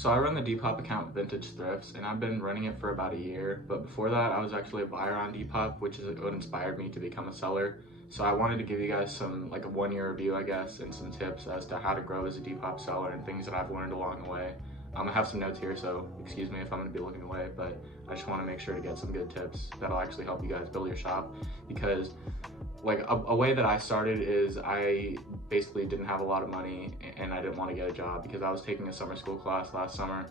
So I run the Depop account Vintage Thrifts, and I've been running it for about a year. But before that, I was actually a buyer on Depop, which is what inspired me to become a seller. So I wanted to give you guys some, like a 1-year review, I guess, and some tips as to how to grow as a Depop seller and things that I've learned along the way. I have some notes here, so excuse me if I'm gonna be looking away, but I just wanna make sure to get some good tips that'll actually help you guys build your shop. Because like a way that I started is I basically didn't have a lot of money and I didn't want to get a job because I was taking a summer school class last summer.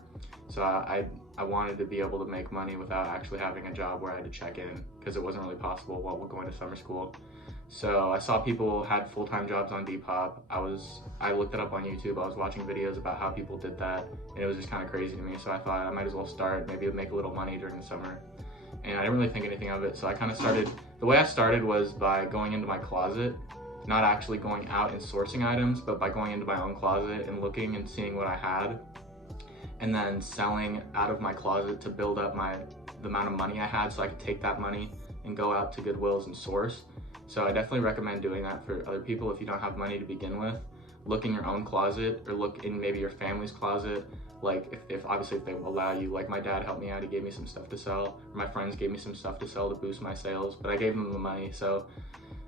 So I wanted to be able to make money without actually having a job where I had to check in, because it wasn't really possible while we're going to summer school. So I saw people had full-time jobs on Depop. I looked it up on YouTube. I was watching videos about how people did that, and it was just kind of crazy to me. So I thought I might as well start, maybe make a little money during the summer. And I didn't really think anything of it. So I kind of started, the way I started was by going into my closet, not actually going out and sourcing items, but by going into my own closet and looking and seeing what I had, and then selling out of my closet to build up the amount of money I had so I could take that money and go out to Goodwills and source. So I definitely recommend doing that for other people if you don't have money to begin with. Look in your own closet, or look in maybe your family's closet. Like if obviously if they will allow you. Like my dad helped me out, he gave me some stuff to sell, or my friends gave me some stuff to sell to boost my sales, but I gave them the money. So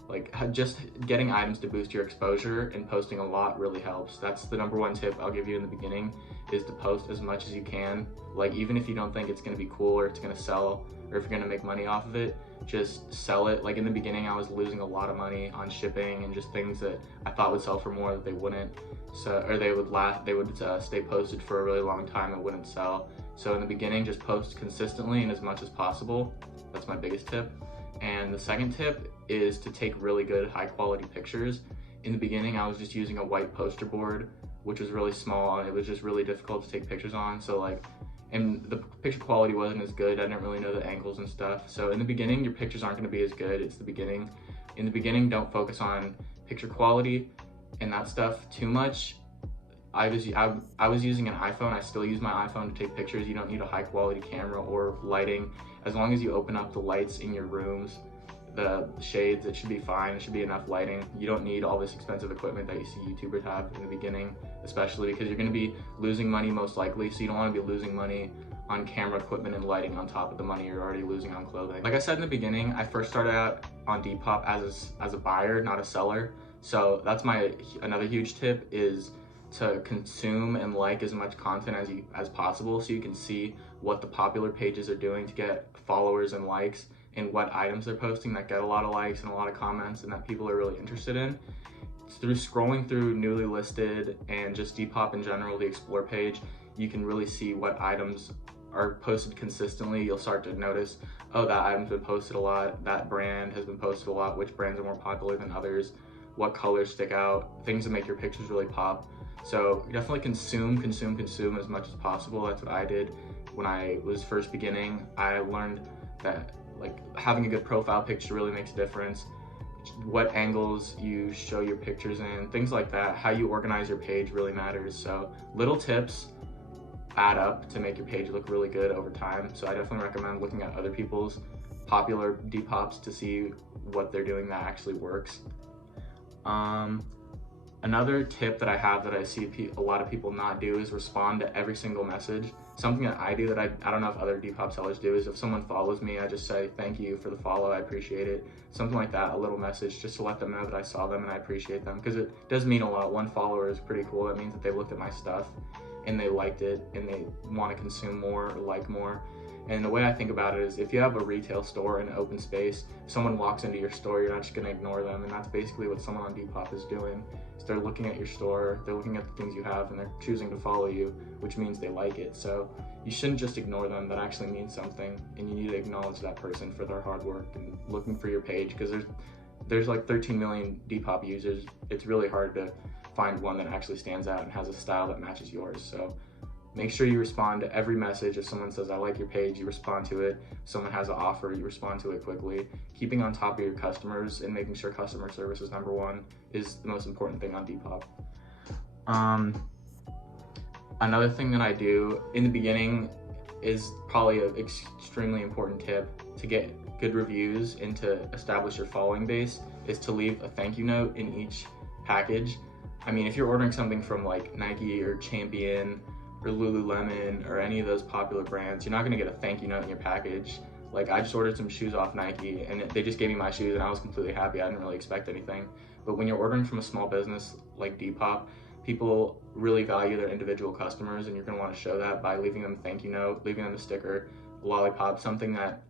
like just getting items to boost your exposure and posting a lot really helps. That's the #1 tip I'll give you in the beginning, is to post as much as you can. Like even if you don't think it's gonna be cool or it's gonna sell, or if you're gonna make money off of it, just sell it. Like in the beginning, I was losing a lot of money on shipping and just things that I thought would sell for more that they wouldn't. So, or they would stay posted for a really long time and wouldn't sell. So in the beginning, just post consistently and as much as possible. That's my biggest tip. And the second tip is to take really good, high quality pictures. In the beginning, I was just using a white poster board, which was really small, and it was just really difficult to take pictures on. So like, and the picture quality wasn't as good. I didn't really know the angles and stuff. So in the beginning, your pictures aren't gonna be as good. It's the beginning. In the beginning, don't focus on picture quality and that stuff too much. I was using an iPhone. I still use my iPhone to take pictures. You don't need a high quality camera or lighting. As long as you open up the lights in your rooms, the shades, it should be fine. It should be enough lighting. You don't need all this expensive equipment that you see YouTubers have in the beginning, especially because you're gonna be losing money most likely, so you don't wanna be losing money on camera equipment and lighting on top of the money you're already losing on clothing. Like I said in the beginning, I first started out on Depop as a buyer, not a seller. So that's another huge tip, is to consume and like as much content as possible, so you can see what the popular pages are doing to get followers and likes, and what items they're posting that get a lot of likes and a lot of comments and that people are really interested in. Through scrolling through newly listed and just Depop in general, the explore page, you can really see what items are posted consistently. You'll start to notice, oh, that item's been posted a lot, that brand has been posted a lot, which brands are more popular than others, what colors stick out, things that make your pictures really pop. So definitely consume as much as possible. That's what I did when I was first beginning. I learned that like having a good profile picture really makes a difference. What angles you show your pictures in, things like that. How you organize your page really matters. So little tips add up to make your page look really good over time. So I definitely recommend looking at other people's popular Depops to see what they're doing that actually works. Another tip that I have that I see a lot of people not do is respond to every single message. Something that I do that I don't know if other Depop sellers do is if someone follows me, I just say, thank you for the follow, I appreciate it. Something like that, a little message just to let them know that I saw them and I appreciate them, because it does mean a lot. 1 follower is pretty cool. That means that they looked at my stuff and they liked it and they want to consume more or like more. And the way I think about it is, if you have a retail store in an open space, someone walks into your store, you're not just gonna ignore them. And that's basically what someone on Depop is doing. Is they're looking at your store, they're looking at the things you have, and they're choosing to follow you, which means they like it. So you shouldn't just ignore them. That actually means something, and you need to acknowledge that person for their hard work and looking for your page, because there's like 13 million Depop users. It's really hard to find one that actually stands out and has a style that matches yours. So make sure you respond to every message. If someone says, I like your page, you respond to it. If someone has an offer, you respond to it quickly. Keeping on top of your customers and making sure customer service is #1 is the most important thing on Depop. Another thing that I do in the beginning is probably an extremely important tip to get good reviews and to establish your following base, is to leave a thank you note in each package. I mean, if you're ordering something from like Nike or Champion or Lululemon or any of those popular brands, you're not gonna get a thank you note in your package. Like, I just ordered some shoes off Nike and they just gave me my shoes and I was completely happy. I didn't really expect anything. But when you're ordering from a small business like Depop, people really value their individual customers, and you're gonna wanna show that by leaving them a thank you note, leaving them a sticker, a lollipop, something that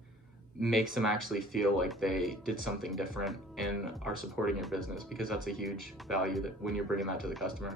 makes them actually feel like they did something different and are supporting your business, because that's a huge value that when you're bringing that to the customer.